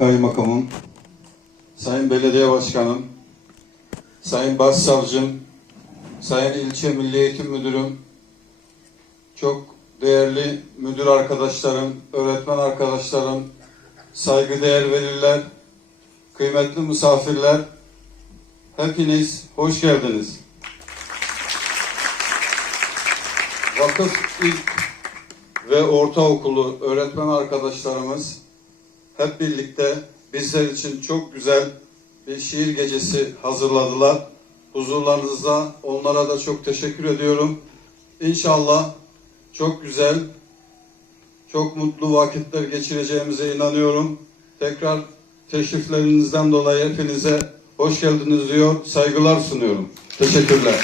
Kaymakamım, Sayın Belediye Başkanım, Sayın Başsavcım, Sayın İlçe Milli Eğitim Müdürüm, çok değerli müdür arkadaşlarım, öğretmen arkadaşlarım, saygıdeğer veliler, kıymetli misafirler, hepiniz hoş geldiniz. Vakıf İlk ve Ortaokulu öğretmen arkadaşlarımız hep birlikte bizler için çok güzel bir şiir gecesi hazırladılar. Huzurlarınızda onlara da çok teşekkür ediyorum. İnşallah çok güzel, çok mutlu vakitler geçireceğimize inanıyorum. Tekrar teşriflerinizden dolayı hepinize hoş geldiniz diyor, saygılar sunuyorum. Teşekkürler.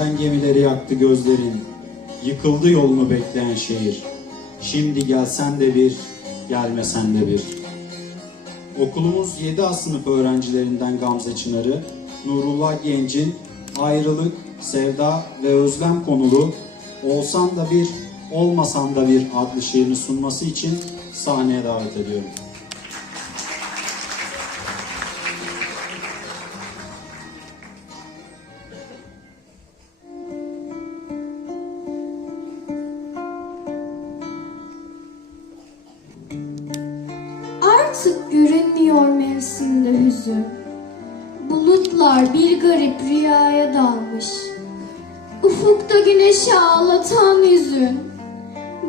Neden gemileri yaktı gözlerin? Yıkıldı yolunu bekleyen şehir. Şimdi gelsen de bir, gelmesen de bir. Okulumuz 7 A sınıf öğrencilerinden Gamze Çınar'ı, Nurullah Genc'in ayrılık, sevda ve özlem konulu Olsan da bir, olmasan da bir adlı şiirini sunması için sahneye davet ediyorum. Artık görünmüyor mevsimde hüzün. Bulutlar bir garip rüyaya dalmış. Ufukta güneşi ağlatan yüzün.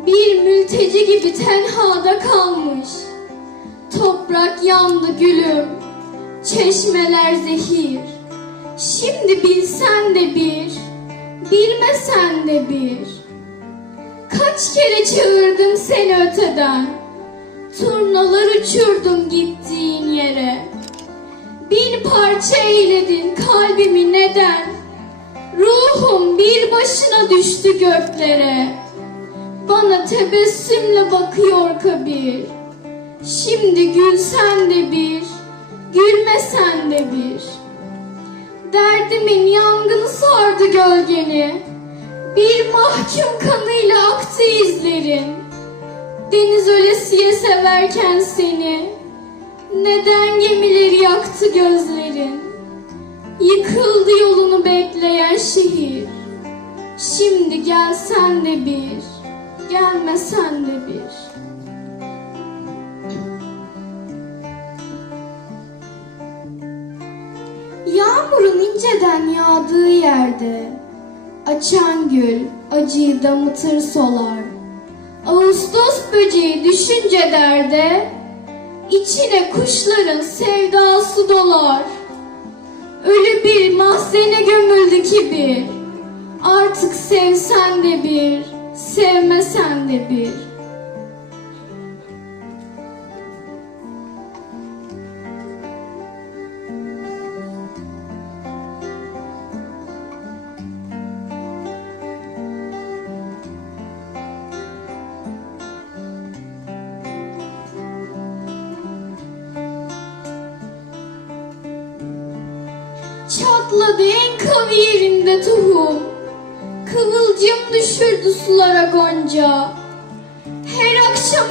Bir mülteci gibi tenhada kalmış. Toprak yandı gülüm. Çeşmeler zehir. Şimdi bilsen de bir, bilmesen de bir. Kaç kere çağırdım seni öteden. Turnalar uçurdum gittiğin yere. Bin parça eyledin kalbimi neden? Ruhum bir başına düştü göklere. Bana tebessümle bakıyor kabir. Şimdi gülsen de bir, gülmesen de bir. Derdimin yangını sardı gölgeni. Bir mahkum kanıyla aktı izlerin. Deniz ölesiye severken seni Neden gemileri yaktı gözlerin? Yıkıldı yolunu bekleyen şehir Şimdi gelsen de bir Gelmesen de bir. Yağmurun inceden yağdığı yerde Açan gül acıyı damıtır solar. Ağustos böceği düşünce derde içine kuşların sevdası dolar. Ölü bir mahzene gömüldü kibir. Artık sevsen de bir Sevmesen de bir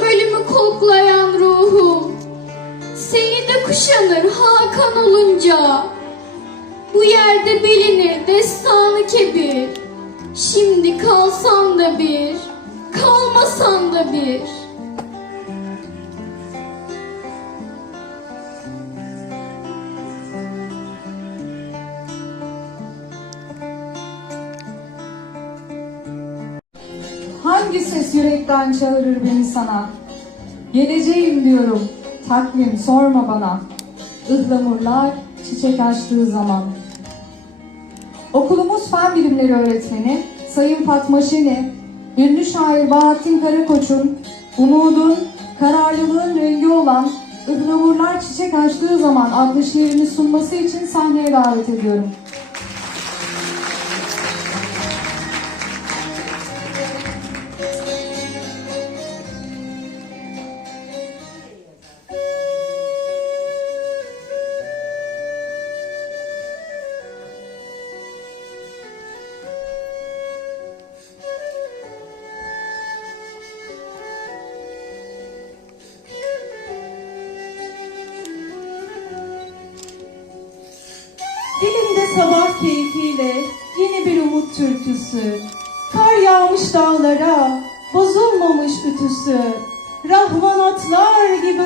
Ölümü koklayan ruhum. Seni de kuşanır Hakan olunca. Bu yerde bilinir destanı kebir. Şimdi kalsan da bir Kalmasan da bir Hangi ses yürekten çağırır beni sana? Geleceğim diyorum, takvim sorma bana. Ihlamurlar çiçek açtığı zaman. Okulumuz fen bilimleri öğretmeni Sayın Fatma Şeni, ünlü şair Bahattin Karakoç'un Umudun, kararlılığın rengi olan Ihlamurlar çiçek açtığı zaman adlı şiirini sunması için sahneye davet ediyorum.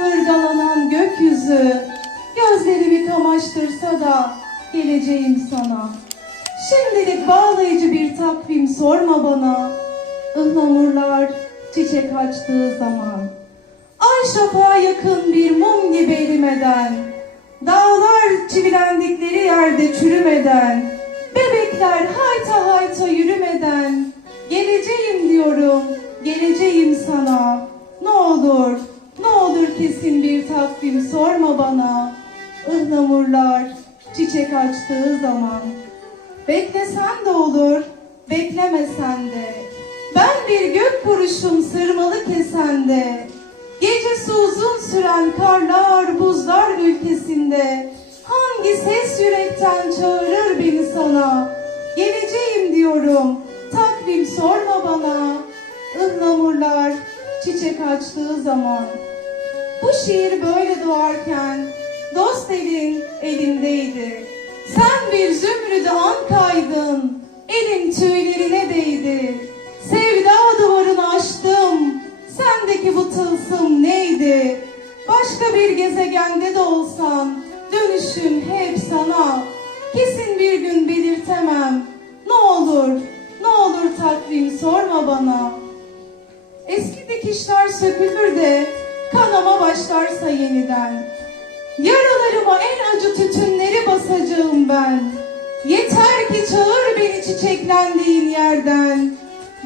Irgalanan gökyüzü. Gözlerimi kamaştırsa da geleceğim sana. Şimdilik bağlayıcı bir takvim sorma bana. Ihlamurlar çiçek açtığı zaman. Ay şafağa yakın bir mum gibi erimeden, dağlar çivilendikleri yerde çürümeden, bebekler hayta hayta yürümeden, geleceğim diyorum, geleceğim sana. Ne olur, ne olur kesin bir takvim sorma bana. Ihlamurlar çiçek açtığı zaman. Beklesen de olur, beklemesen de. Ben bir gök kuruşum sırmalı kesende. Gecesi uzun süren karlar, buzlar ülkesinde. Hangi ses yürekten çağırır beni sana? Geleceğim diyorum, takvim sorma bana. Ihlamurlar çiçek açtığı zaman. Bu şiir böyle doğarken dost elin elindeydi. Sen bir zümrüdü an kaydın, elin tüylerine değdi. Sevda duvarını aştım, sendeki bu tılsım neydi? Başka bir gezegende de olsan, dönüşüm hep sana. Kesin bir gün belirtemem, ne olur, ne olur takvim sorma bana. Eski dikişler sökülür de kanama başlarsa yeniden. Yaralarıma en acı tütünleri basacağım ben. Yeter ki çağır beni çiçeklendiğin yerden.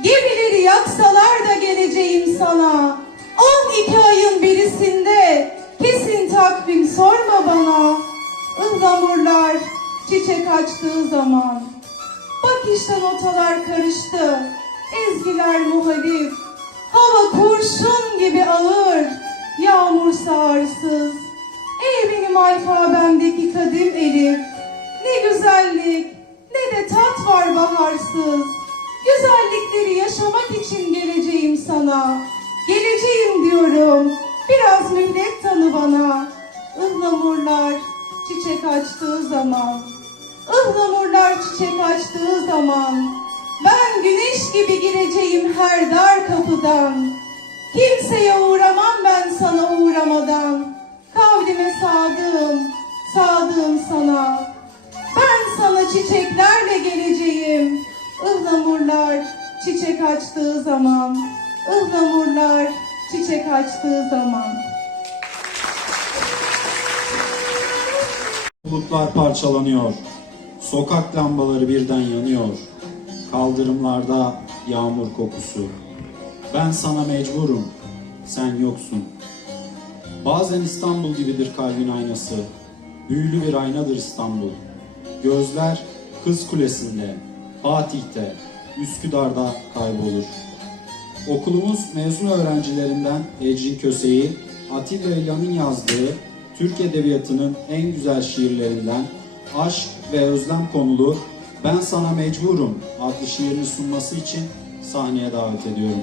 Gemileri yaksalar da geleceğim sana. On iki ayın birisinde kesin takvim sorma bana. Ihlamurlar çiçek açtığı zaman. Bak işte notalar karıştı. Ezgiler muhalif. Hava kurşun gibi ağır. Yağmur sağırsız. Ey benim alfabemdeki kadim elif. Ne güzellik ne de tat var baharsız. Güzellikleri yaşamak için geleceğim sana. Geleceğim diyorum. Biraz mühlet tanı bana. Ihlamurlar çiçek açtığı zaman. Ihlamurlar çiçek açtığı zaman ben güneş gibi gireceğim her dar kapıdan. Kimseye uğramam ben sana uğramadan. Kavlime sadığım, sadığım sana. Ben sana çiçeklerle geleceğim. Ihlamurlar çiçek açtığı zaman. Ihlamurlar çiçek açtığı zaman. Bulutlar parçalanıyor. Sokak lambaları birden yanıyor. Kaldırımlarda yağmur kokusu. Ben sana mecburum. Sen yoksun. Bazen İstanbul gibidir kalbin aynası. Büyülü bir aynadır İstanbul. Gözler Kız Kulesi'nde, Fatih'te, Üsküdar'da kaybolur. Okulumuz mezun öğrencilerinden Ecrin Köse'yi Atilla İlhan'ın yazdığı Türk Edebiyatı'nın en güzel şiirlerinden Aşk ve Özlem konulu Ben Sana Mecburum adlı şiirini sunması için sahneye davet ediyorum.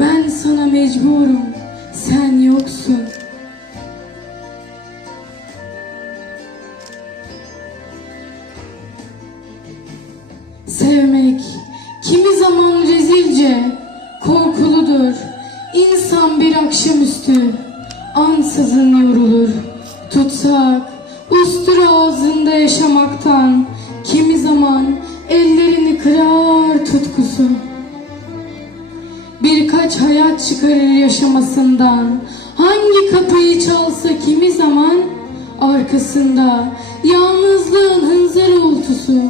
Ben sana mecburum. Sen yoksun. Çıkarır yaşamasından, hangi kapıyı çalsa kimi zaman, arkasında yalnızlığın hınzır uğultusu.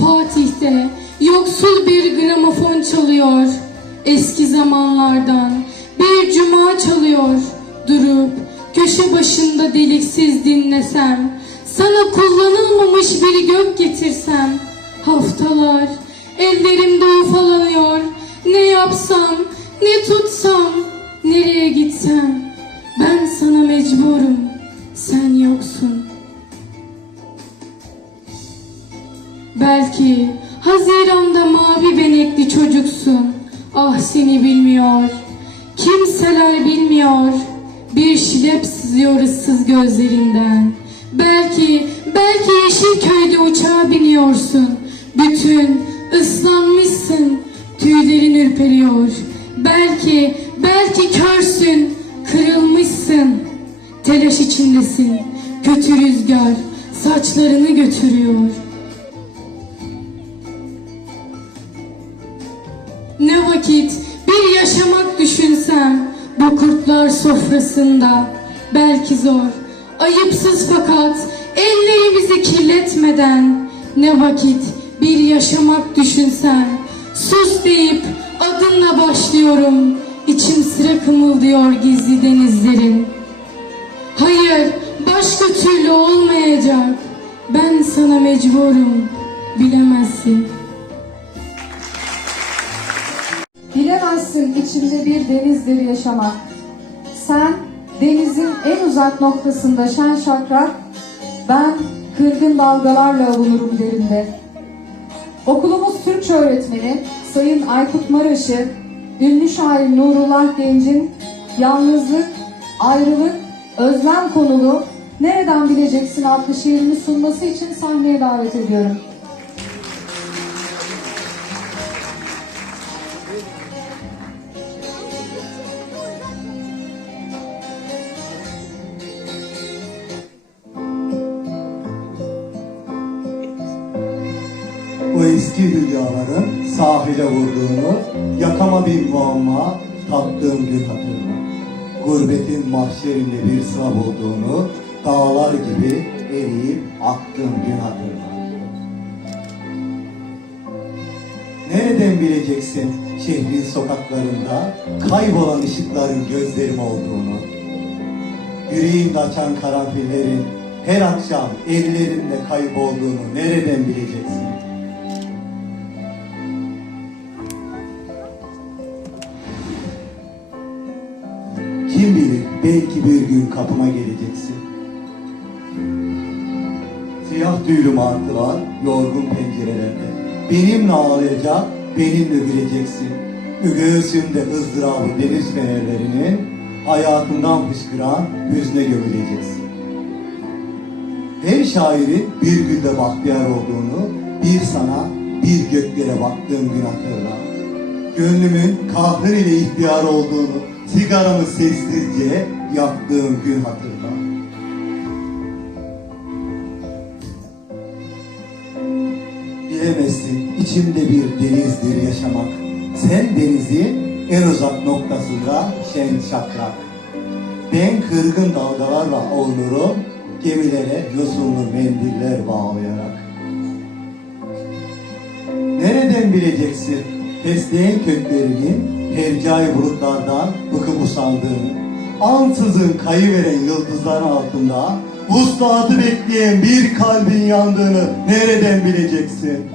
Fatih'te yoksul bir gramofon çalıyor. Eski zamanlardan bir cuma çalıyor. Durup köşe başında deliksiz dinlesem. Sana kullanılmamış bir gök getirsem. Haftalar ellerimde ufalanıyor. Ne yapsam, ne tutsam, nereye gitsem. Ben sana mecburum, sen yoksun. Belki Haziran'da mavi benekli çocuksun. Ah seni bilmiyor. Sızıyor ıssız gözlerinden. Belki, belki Yeşilköy'de uçağa biniyorsun. Bütün ıslanmışsın. Tüylerin ürperiyor. Belki, belki körsün. Kırılmışsın. Telaş içindesin. Kötü rüzgar saçlarını götürüyor. Ne vakit bir yaşamak düşünsem bu kurtlar sofrasında belki zor, ayıpsız fakat ellerimizi kirletmeden ne vakit bir yaşamak düşünsem sus deyip adınla başlıyorum içim sıra kımıldıyor gizli denizlerin. Hayır başka türlü olmayacak ben sana mecburum bilemezsin. Bilemezsin içimde bir denizdir yaşamak. Sen denizin en uzak noktasında şen şakrak, ben kırgın dalgalarla avunurum derinde. Okulumuz Türkçe öğretmeni Sayın Aykut Maraş'ı, ünlü şair Nurullah Genç'in Yalnızlık, Ayrılık, Özlem konulu Nereden Bileceksin adlı şiirini sunması için sahneye davet ediyorum. Eski hülyaların sahile vurduğunu, yakama bir muamma tattığım gün hatırla. Gurbetin mahşerinde bir sınav olduğunu, dağlar gibi eriyip aktığım gün hatırla. Nereden bileceksin şehrin sokaklarında kaybolan ışıkların gözlerim olduğunu? Yüreğimde açan karanfillerin her akşam ellerimde kaybolduğunu nereden bileceksin? Belki bir gün kapıma geleceksin. Siyah tüylü martılar yorgun pencerelerde. Benimle ağlayacak, benimle güleceksin. Göğsümde ızdırabı deniz fenerlerinin hayatından fışkıran hüzne gömüleceksin. Her şairin bir günde bahtiyar olduğunu, bir sana, bir göklere baktığım gün hatırla. Gönlümün kahrın ile ihtiyar olduğunu, sigaramı sessizce yaktığım gün hatırla. Bilemezsin içimde bir denizdir yaşamak. Sen denizin en uzak noktasında şen şakrak. Ben kırgın dalgalarla avunurum, gemilere yosunlu mendiller bağlayarak. Nereden bileceksin fesleğen köklerinin hercai bulutlardan bıkıp usandığını, ansızın kayıveren yıldızların altında vuslatı bekleyen bir kalbin yandığını nereden bileceksin?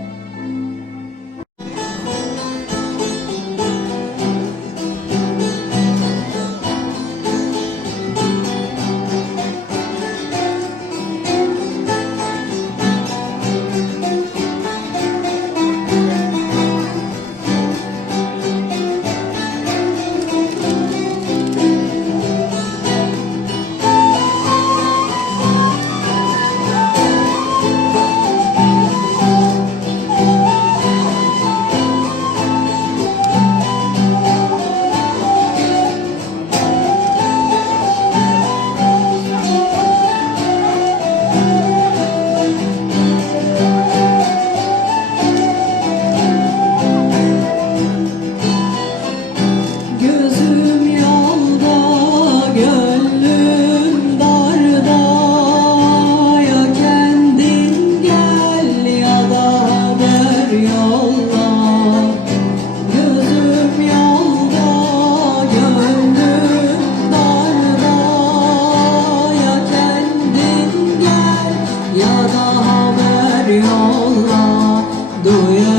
Hallelujah.